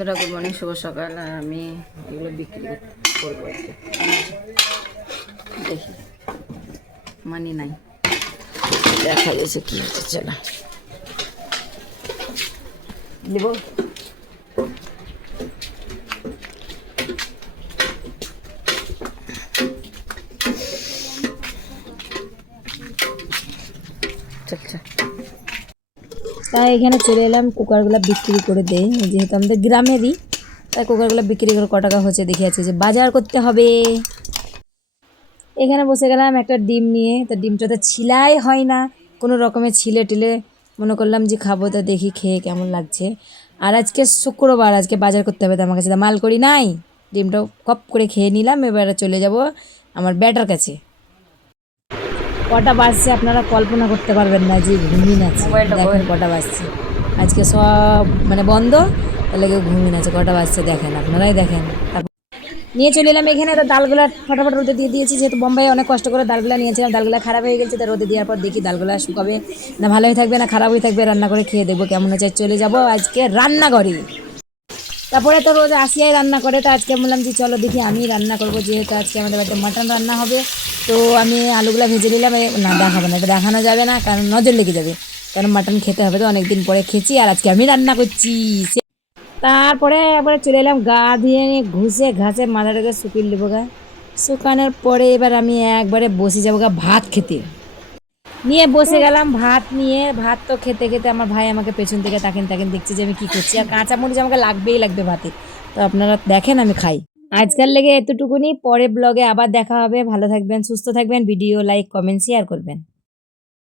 বন্ধুরা good morning শুভ সকাল, আর আমি এগুলো বিক্রি করব। দেখি। মানি নাই। দেখা যাচ্ছে কি হচ্ছে, চলো। দিব চল চল। তাই এখানে চলে এলাম, কুকারগুলো বিক্রি করে দে যেহেতু আমাদের গ্রামেরই, তাই কুকারগুলো বিক্রি করে ক টাকা হচ্ছে দেখে আছে যে বাজার করতে হবে। এখানে বসে গেলাম একটা ডিম নিয়ে, তো ডিমটা তো ছিলাই হয় না। কোনো রকমের ছিলে টিলে মনে করলাম যে খাব, তা দেখি খেয়ে কেমন লাগছে। আর আজকে শুক্রবার, আজকে বাজার করতে হবে, তো আমার কাছে মাল করি নাই। ডিমটা কপ করে খেয়ে নিলাম, এবারে চলে যাব আমার ব্যাটার কাছে। কটা বাজছে আপনারা কল্পনা করতে পারবেন না যে ঘুমিয়ে আছে। দেখেন কটা বাজছে। আজকে সব মানে বন্ধ তাহলে কেউ ঘুমিয়ে আছে। কটা বাজছে দেখেন আপনারাই দেখেন। নিয়ে চলে এলাম এখানে তো ডালগুলা ফটাফট রোদে দিয়ে দিয়েছি। যেহেতু বোম্বাই অনেক কষ্ট করে ডালগুলা নিয়েছিলাম ডালগুলা খারাপ হয়ে গেছে তো রোদে দেওয়ার পর দেখি ডালগুলা শুকাবে। না ভালোই থাকবে না খারাপ হয়ে থাকবে রান্না করে খেয়ে দেখব কেমন হচ্ছে। চলে যাব আজকে রান্না রান্নাঘরে। তারপরে তো রোজ আসিয়াই রান্না করে, তো আজকে বললাম যে চলো দেখি আমি রান্না করব, যেহেতু আজকে আমাদের বাড়িতে মাটন রান্না হবে। তো আমি আলুগুলো ভেজে নিলাম না, দেখাবো না দেখানো যাবে না, কারণ নজর লেগে যাবে। কারণ মাটন খেতে হবে তো, অনেকদিন পরে খেয়েছি, আর আজকে আমি রান্না করছি তারপরে এবারে চলে এলাম, গা ধুয়ে নিয়ে ঘুষে ঘাসে মাথাটাকে শুকিয়ে নেব গা। শুকানোর পরে এবার আমি একবারে বসে যাব গা ভাত খেতে। নিয়ে বসে গেলাম, ভাত নিয়ে, ভাত তো খেতে খেতে আমার ভাই আমাকে পেছন থেকে তাকেন তাকেন দেখছে যে আমি কি করছি। আর কাঁচা মরিচ আমাকে লাগবেই লাগবে ভাতে। তো আপনারা দেখেন আমি খাই। আজকাল লেগে এতটুকুনি পরে ব্লগে আবার দেখা হবে। ভালো থাকবেন, সুস্থ থাকবেন ভিডিও লাইক কমেন্ট শেয়ার করবেন।